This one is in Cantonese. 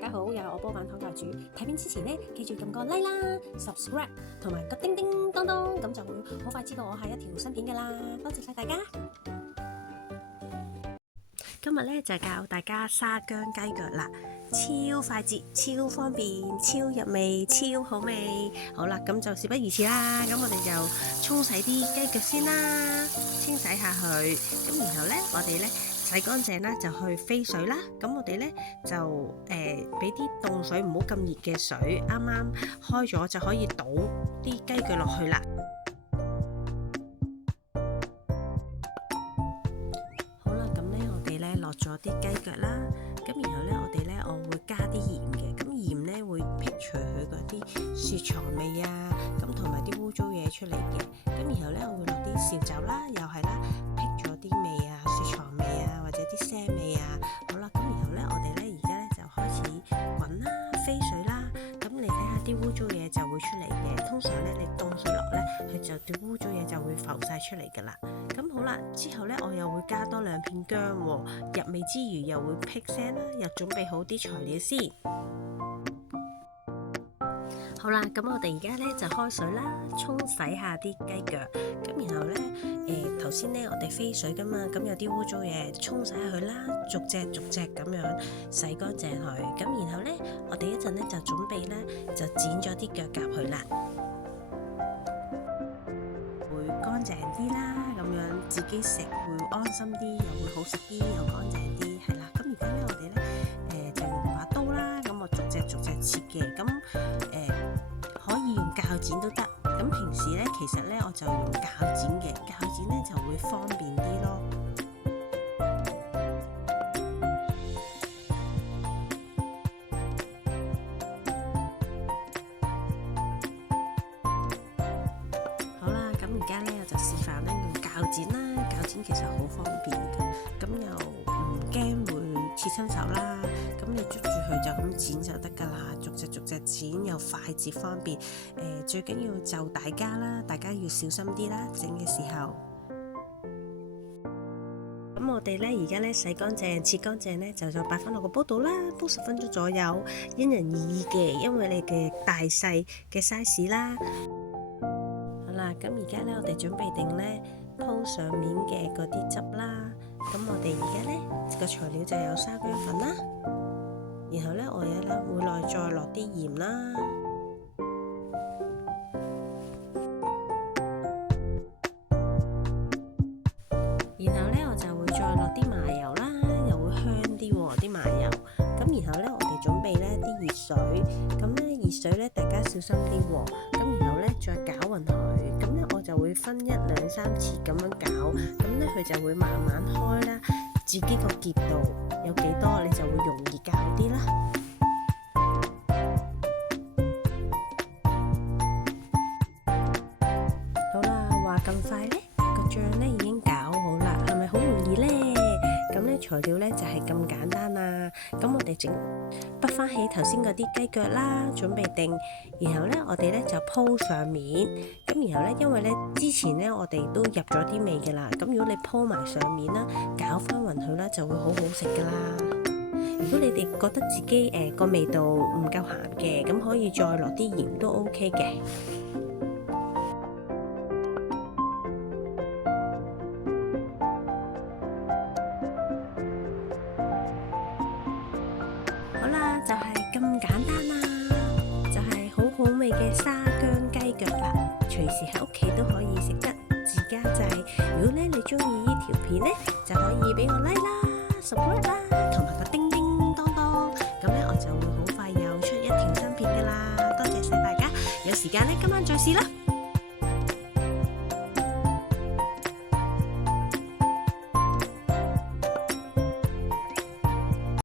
大家好，又係我波板湯教主。睇片之前呢，記住撳個 like 啦、subscribe 同埋個叮叮當當，咁就會好快知道我係一條新片嘅啦。多謝晒大家。今日呢，就教大家沙薑雞腳啦，超快捷、超方便、超入味、超好味。好啦，咁就事不宜遲啦，咁我哋就沖洗啲雞腳先啦，清洗下佢。咁然後呢，我哋呢，洗乾淨啦，就去飛水啦。咁我哋呢，就俾啲凍水，唔好咁熱嘅水，啱啱開咗就可以倒啲雞腳落去啦。好啦，咁呢，我哋呢，落咗啲雞腳啦。咁然後呢，我會加啲鹽嘅。咁鹽呢，會剔除佢嗰啲雪藏味啊，咁同埋啲污糟嘢出嚟嘅。咁然後呢，我會落啲紹酒啦，又係啦，剔咗啲味啊，雪藏味啊，或者啲腥味啊。好啦，咁然後呢，我哋呢，而家呢，就開始滾啦，飛水啦。咁你睇下啲污糟嘢就會出嚟嘅。通常呢，你凍水落呢，佢就啲污糟嘢就會浮晒出嚟噶啦。咁好啦，之後呢，我又會加多2片薑喎，入味之餘又會辟腥啦，又準備好啲材料先。好啦，咁我哋而家呢就開水啦，沖洗下啲雞腳。咁然後呢，頭先呢我哋飛水噶嘛，咁有啲污糟嘢沖洗下佢啦，逐隻咁樣洗乾淨佢。咁然後呢，我哋一陣呢就準備呢，就剪咗啲腳甲佢啦，會乾淨啲啦，咁樣自己食會安心啲，又會好食啲，又乾淨啲，係啦。咁而家呢，我哋呢，就用把刀啦，咁我逐隻切嘅，咁可以用鉸剪都得。咁平時呢，其實呢，我就用鉸剪嘅，鉸剪呢就會方便啲咯。好啦，咁而家呢，我就示範呢用鉸剪啦，鉸剪其實好方便嘅，咁又唔驚會切親手啦。咁你捉住佢就咁剪就得噶啦，逐隻剪又快捷方便。最緊要就大家啦，大家要小心啲啦，整嘅時候。咁我哋呢，而家呢，洗乾淨、切乾淨呢，就擺翻落個煲度啦，煲10分鐘左右，因人而異嘅，因為你嘅大細嘅 size 啦。好啦，咁而家呢，我哋準備定呢鋪上面嘅嗰啲汁啦。咁我哋而家呢個材料就有沙薑粉啦，然後呢，我哋呢會再落啲鹽啦，然後呢，我就會再落啲麻油啦，又會香啲喎啲麻油。咁然後呢，我哋準備呢啲熱水，咁呢熱水呢，大家小心啲喎。咁然後呢，再攪勻佢，咁呢，我就會分1、2、3次咁樣攪，咁呢，佢就會慢慢開啦。自己個結度有幾多，你就會容易攪啲啦。好啦，話咁快呢，個醬呢已經攪好啦，係咪好容易呢？咁呢材料呢就係咁簡單啦。咁我哋滗翻起頭先嗰啲雞腳啦，準備定，然後呢，我哋呢就鋪上面。咁然後呢，因為呢之前呢我哋都入咗啲味嘅啦，咁如果你鋪埋上面啦，攪翻勻佢啦，就會好好食噶啦。如果你哋覺得自己個味道唔夠鹹嘅，咁可以再落啲鹽都 OK 嘅。好啦，就係咁簡單啦，就係好好味嘅沙薑雞腳啦，隨時喺屋企都可以食得自家製。如果咧你中意呢條片咧，就可以俾我 like 啦、subscribe 啦，同埋個叮叮當當，咁咧我就會好快又出一條新片噶啦。多謝晒大家，有時間咧今晚再試啦。